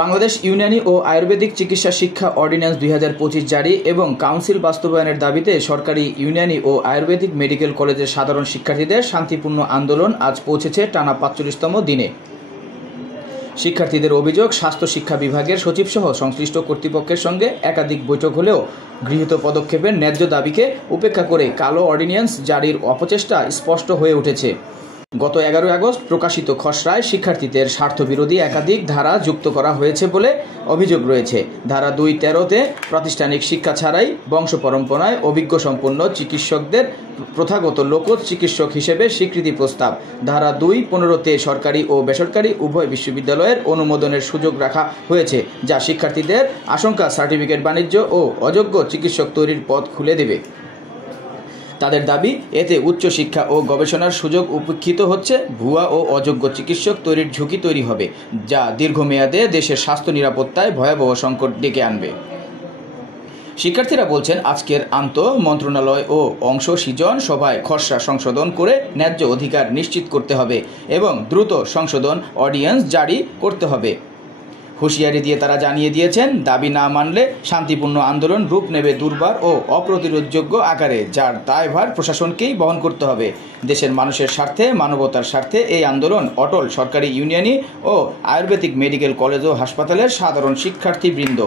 বাংলাদেশ ইউনানি ও আয়ুর্বেদিক চিকিৎসা শিক্ষা অর্ডিন্যান্স 2025 জারি এবং কাউন্সিল বাস্তবায়নের দাবিতে সরকারি ইউনানি ও আয়ুর্বেদিক মেডিকেল কলেজের সাধারণ শিক্ষার্থীদের শান্তিপূর্ণ আন্দোলন আজ পৌঁছেছে টানা 45তম দিনে। শিক্ষার্থীদের অভিযোগ, স্বাস্থ্য শিক্ষা বিভাগের সচিবসহ সংশ্লিষ্ট কর্তৃপক্ষের সঙ্গে একাধিক বৈঠক হলেও গৃহীত পদক্ষেপের ন্যায্য দাবিকে উপেক্ষা করে কালো অর্ডিন্যান্স জারির অপচেষ্টা স্পষ্ট হয়ে উঠেছে। গত 11 আগস্ট প্রকাশিত খসড়ায় শিক্ষার্থীদের স্বার্থবিরোধী একাধিক ধারা যুক্ত করা হয়েছে বলে অভিযোগ রয়েছে। ধারা 2.13-তে প্রাতিষ্ঠানিক শিক্ষা ছাড়াই বংশ পরম্পরায় অভিজ্ঞ সম্পন্ন চিকিৎসকদের প্রথাগত লোকজ চিকিৎসক হিসেবে স্বীকৃতি প্রস্তাব। ধারা 2.15-তে সরকারি ও বেসরকারি উভয় বিশ্ববিদ্যালয়ের অনুমোদনের সুযোগ রাখা হয়েছে, যা শিক্ষার্থীদের আশঙ্কা সার্টিফিকেট বাণিজ্য ও অযোগ্য চিকিৎসক তৈরির পথ খুলে দেবে। তাদের দাবি, এতে উচ্চশিক্ষা ও গবেষণার সুযোগ উপেক্ষিত হচ্ছে, ভুয়া ও অযোগ্য চিকিৎসক তৈরির ঝুঁকি তৈরি হবে, যা দীর্ঘমেয়াদে দেশের স্বাস্থ্য নিরাপত্তায় ভয়াবহ সংকট ডেকে আনবে। শিক্ষার্থীরা বলছেন, আজকের মন্ত্রণালয় ও অংশ সৃজন সভায় খসড়া সংশোধন করে ন্যায্য অধিকার নিশ্চিত করতে হবে এবং দ্রুত সংশোধন অর্ডিন্যান্স জারি করতে হবে। হুঁশিয়ারি দিয়ে তারা জানিয়ে দিয়েছেন, দাবি না মানলে শান্তিপূর্ণ আন্দোলন রূপ নেবে দুর্বার ও অপ্রতিরোধযোগ্য আকারে, যার দায়ভার প্রশাসনকেই বহন করতে হবে। দেশের মানুষের স্বার্থে, মানবতার স্বার্থে এই আন্দোলন অটল। সরকারি ইউনানি ও আয়ুর্বেদিক মেডিকেল কলেজ ও হাসপাতালের সাধারণ শিক্ষার্থীবৃন্দ।